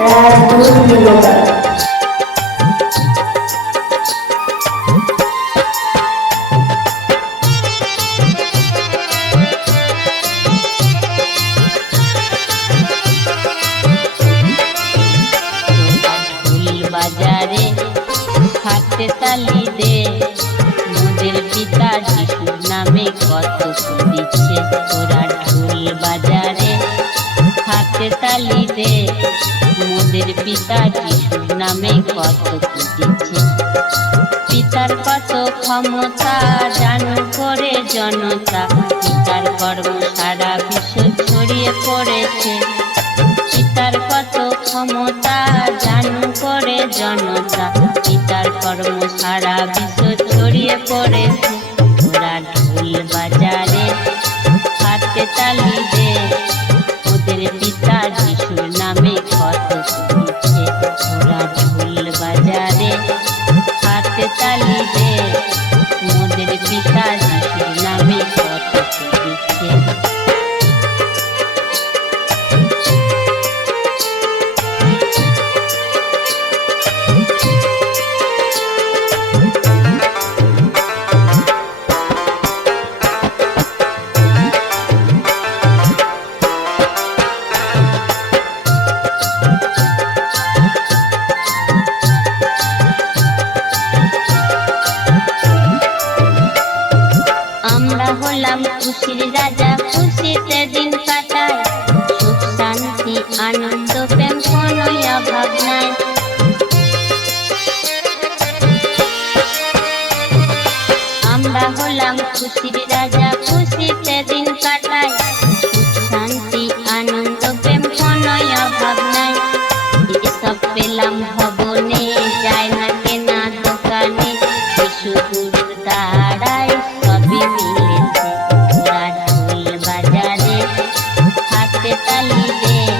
দেবতা ফুল বাজারে হাতে তালি নামে কত দিচ্ছে তোরা ঢোল বাজারে হাতে তালি মোদের পিতা যিশু নামে কত দিচ্ছে। পিতার কত ক্ষমতা, জানু করে জনতা। পিতার কর্ম সারা বিশ্ব ছড়িয়ে পড়েছে। পিতার কত ক্ষমতা, জানু করে জনতা। পিতার কর্ম সারা বিশ্ব ছড়িয়ে পড়েছে। খুশির রাজা খুশিতে দিন কাটাই সুখ, শান্তি, আনন্দ, প্রেম কোনোই অভাব নাই আমরা হলাম খুশির রাজা খুশিতে দিন কাটাই সুখ, শান্তি, আনন্দ, প্রেম কোনোই অভাব নাই এসব পেলাম ভবনে, যায় না বাজারে হাতে তালি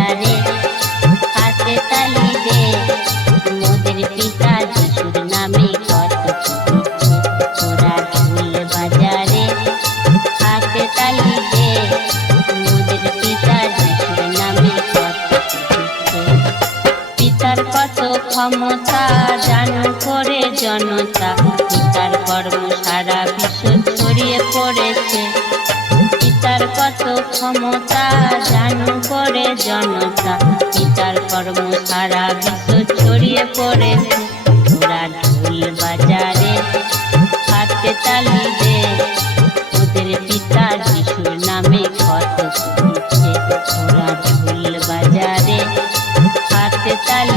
ক্ষমতা জানু করে জনতা। পিতার কর্ম সারা বিশ্ব ছড়িয়ে পড়েছে। পিতার কত ক্ষমতা জানু করে জনতা। পিতার কর্ম সারা বিশ্ব ছড়িয়ে পড়েছে। ওরা ঢোল বাজারে হাতে তালি দে। ওদের পিতা যিশুর নামে কত দিচ্ছে ওরা ঢোল বাজারে হাতে তালি